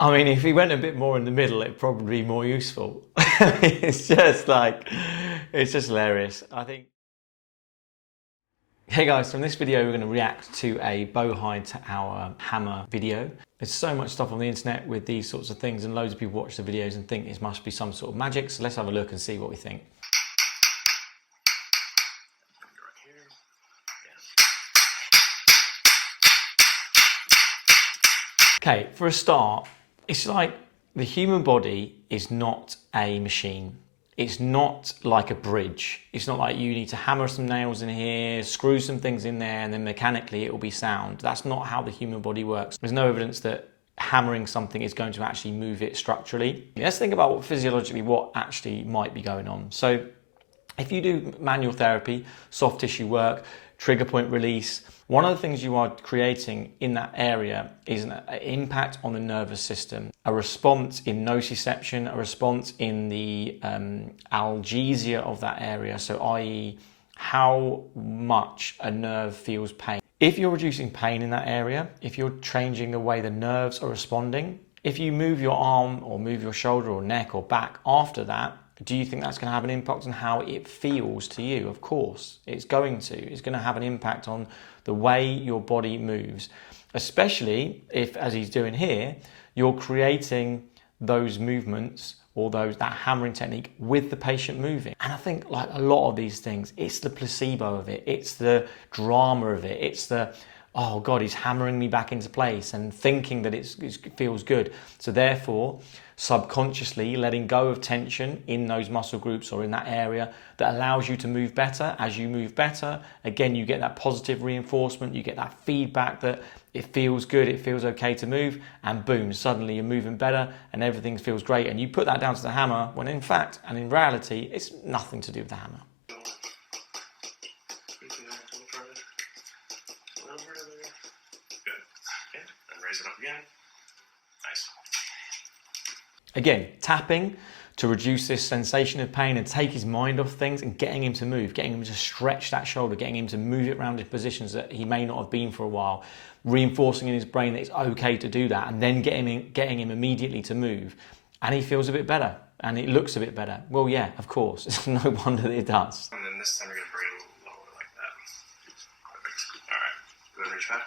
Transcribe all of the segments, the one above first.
I mean, if he went a bit more in the middle, it'd probably be more useful. It's just like, it's just hilarious. I think. Hey guys, so in this video we're going to react to a Beau hightower hammer video. There's so much stuff on the internet with these sorts of things and loads of people watch the videos and think it must be some sort of magic, so let's have a look and see what we think. Okay, for a start, it's like the human body is not a machine. It's not like a bridge. It's not like you need to hammer some nails in here, screw some things in there, and then mechanically it will be sound. That's not how the human body works. There's no evidence that hammering something is going to actually move it structurally. Let's think about physiologically what actually might be going on. So if you do manual therapy, soft tissue work, trigger point release, one of the things you are creating in that area is an impact on the nervous system, a response in nociception, a response in the analgesia of that area, so i.e. how much a nerve feels pain. If you're reducing pain in that area, if you're changing the way the nerves are responding, if you move your arm or move your shoulder or neck or back after that, do you think that's going to have an impact on how it feels to you? Of course, it's going to. It's going to have an impact on the way your body moves, especially if, as he's doing here, you're creating those movements or that hammering technique with the patient moving. And I think like a lot of these things, it's the placebo of it. It's the drama of it. It's the, oh God, he's hammering me back into place and thinking that it feels good. So therefore, subconsciously letting go of tension in those muscle groups or in that area that allows you to move better. As you move better, again, you get that positive reinforcement, you get that feedback that it feels good, it feels okay to move, and boom, suddenly you're moving better and everything feels great. And you put that down to the hammer when in fact, and in reality, it's nothing to do with the hammer. Good. Okay, and raise it up again. Nice. Again, tapping to reduce this sensation of pain and take his mind off things and getting him to move, getting him to stretch that shoulder, getting him to move it around in positions that he may not have been for a while, reinforcing in his brain that it's okay to do that, and then getting him immediately to move. And he feels a bit better and it looks a bit better. Well, yeah, of course. It's no wonder that it does. And then this time you're going to bring it a little lower like that. Perfect. All right. Go ahead and reach back.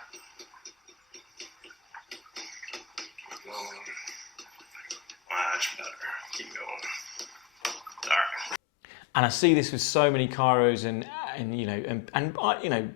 Keep going. Much better. Keep going. All right. And I see this with so many chiros and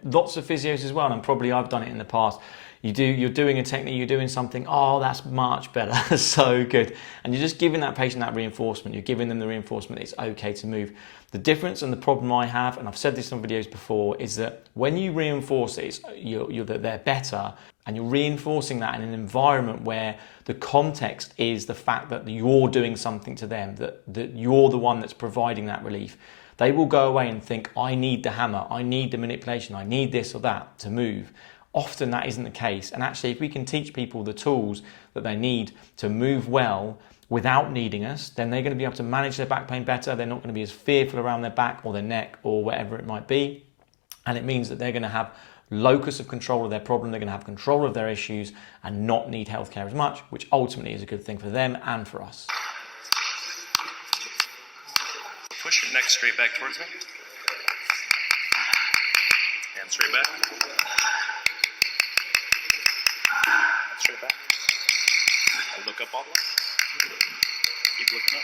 lots of physios as well. And probably I've done it in the past. You're doing a technique, you're doing something, oh, that's much better, so good. And you're just giving that patient that reinforcement. You're giving them the reinforcement that it's okay to move. The difference and the problem I have, and I've said this on videos before, is that when you reinforce it, that they're better, and you're reinforcing that in an environment where the context is the fact that you're doing something to them, that you're the one that's providing that relief, they will go away and think, I need the hammer, I need the manipulation, I need this or that to move. Often that isn't the case. And actually, if we can teach people the tools that they need to move well without needing us, then they're going to be able to manage their back pain better. They're not going to be as fearful around their back or their neck or whatever it might be. And it means that they're going to have locus of control of their problem. They're going to have control of their issues and not need healthcare as much, which ultimately is a good thing for them and for us. Push your neck straight back towards me. And straight back. Straight back. And look up all the way. Keep looking up.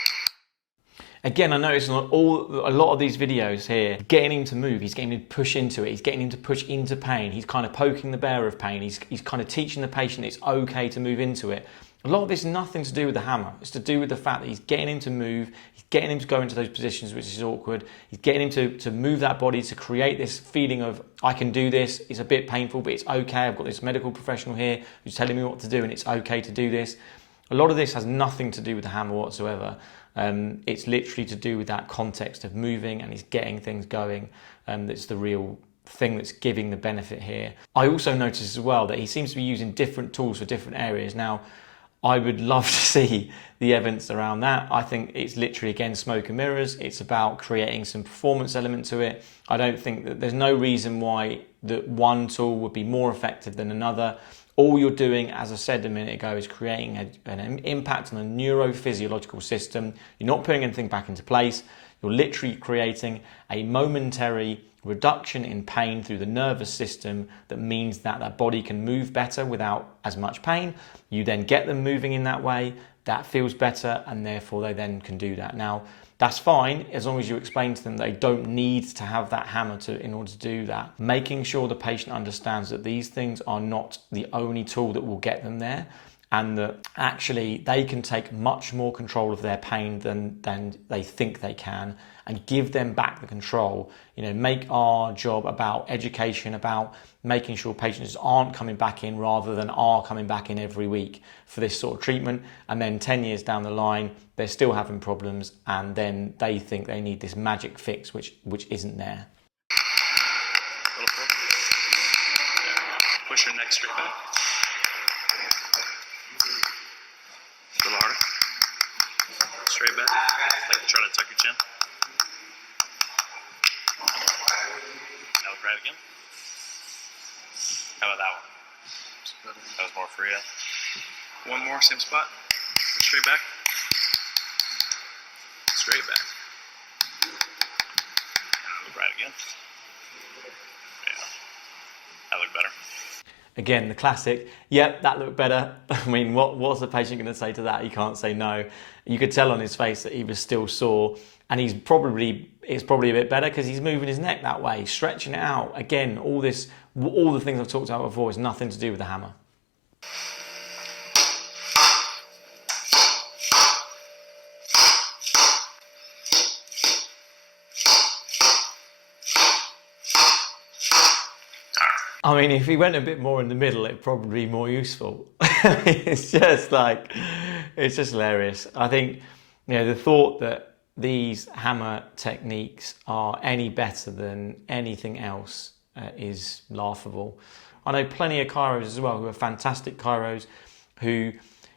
Again, I notice a lot of these videos here, getting him to move, he's getting him to push into it, he's getting him to push into pain, he's kind of poking the bear of pain, he's kind of teaching the patient it's okay to move into it. A lot of this is nothing to do with the hammer. It's to do with the fact that he's getting him to move, he's getting him to go into those positions which is awkward, he's getting him to move that body to create this feeling of, I can do this, it's a bit painful, but it's okay, I've got this medical professional here who's telling me what to do and it's okay to do this. A lot of this has nothing to do with the hammer whatsoever. It's literally to do with that context of moving and he's getting things going. That's the real thing that's giving the benefit here. I also noticed as well that he seems to be using different tools for different areas. Now, I would love to see the evidence around that. I think it's literally, again, smoke and mirrors. It's about creating some performance element to it. I don't think that there's no reason why that one tool would be more effective than another. All you're doing, as I said a minute ago, is creating an impact on a neurophysiological system. You're not putting anything back into place. You're literally creating a momentary reduction in pain through the nervous system that means that that body can move better without as much pain. You then get them moving in that way, that feels better, and therefore they then can do that. Now, that's fine as long as you explain to them they don't need to have that hammer in order to do that. Making sure the patient understands that these things are not the only tool that will get them there, and that actually they can take much more control of their pain than they think they can, and give them back the control. You know, make our job about education, about making sure patients aren't coming back in rather than are coming back in every week for this sort of treatment, and then 10 years down the line they're still having problems, and then they think they need this magic fix which isn't there. Little forward. Push your neck straight back. A little harder. Straight back. Like you're trying to tuck your chin. Now look right again. How about that one? That was more for you. One more, same spot. Push straight back. Straight back. And look right again. Yeah. That looked better. Again, the classic, yep, that looked better. I mean, what's the patient going to say to that? He can't say no. You could tell on his face that he was still sore, and it's probably a bit better because he's moving his neck that way, stretching it out. Again, all the things I've talked about before is nothing to do with the hammer. I mean, if he went a bit more in the middle, it'd probably be more useful. It's just hilarious. I think, you know, the thought that these hammer techniques are any better than anything else is laughable. I know plenty of chiros as well who are fantastic chiros who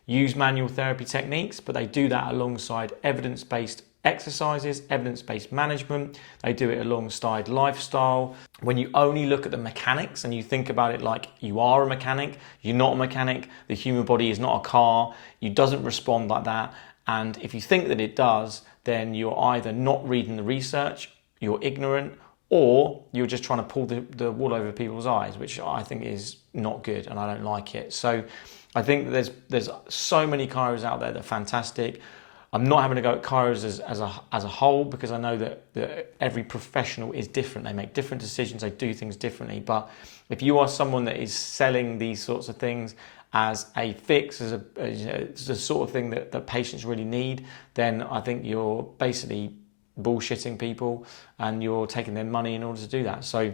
use manual therapy techniques, but they do that alongside evidence-based exercises, evidence-based management. They do it alongside lifestyle. When you only look at the mechanics and you think about it like you are a mechanic, you're not a mechanic. The human body is not a car. It doesn't respond like that. And if you think that it does, then you're either not reading the research, you're ignorant, or you're just trying to pull the wool over people's eyes, which I think is not good and I don't like it. So I think that there's so many chiros out there that are fantastic. I'm not having to go at chiros as a whole because I know that every professional is different. They make different decisions, they do things differently. But if you are someone that is selling these sorts of things as a fix, as the sort of thing that patients really need, then I think you're basically bullshitting people and you're taking their money in order to do that. So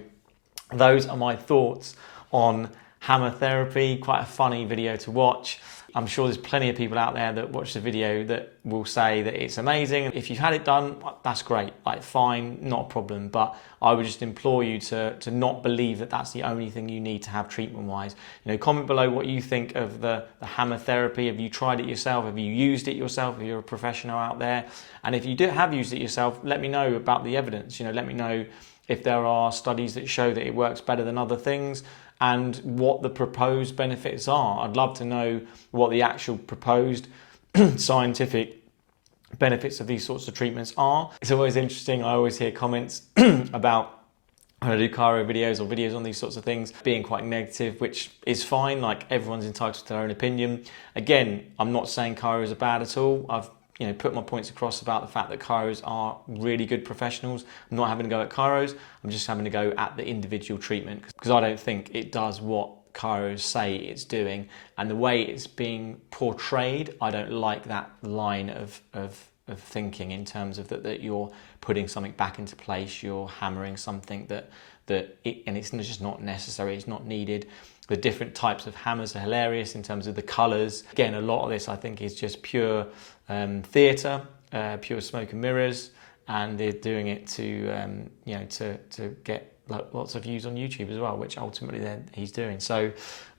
those are my thoughts on hammer therapy. Quite a funny video to watch. I'm sure there's plenty of people out there that watch the video that will say that it's amazing. If you've had it done, that's great, like fine, not a problem. But I would just implore you to not believe that that's the only thing you need to have treatment-wise. You know, comment below what you think of the hammer therapy. Have you tried it yourself? Have you used it yourself? If you're a professional out there, and if you have used it yourself, let me know about the evidence. You know, let me know if there are studies that show that it works better than other things, and what the proposed benefits are. I'd love to know what the actual proposed scientific benefits of these sorts of treatments are. It's always interesting. I always hear comments about when I do chiro videos or videos on these sorts of things being quite negative, which is fine. Like, everyone's entitled to their own opinion. Again, I'm not saying chiros are bad at all. I've put my points across about the fact that chiros are really good professionals. I'm not having to go at chiros, I'm just having to go at the individual treatment because I don't think it does what chiros say it's doing. And the way it's being portrayed, I don't like that line of thinking in terms of that you're putting something back into place, you're hammering something and it's just not necessary, it's not needed. The different types of hammers are hilarious in terms of the colours. Again, a lot of this I think is just pure theatre, pure smoke and mirrors, and they're doing it to get lots of views on YouTube as well, which ultimately then he's doing. So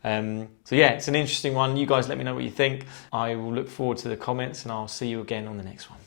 yeah, it's an interesting one. You guys let me know what you think. I will look forward to the comments, and I'll see you again on the next one.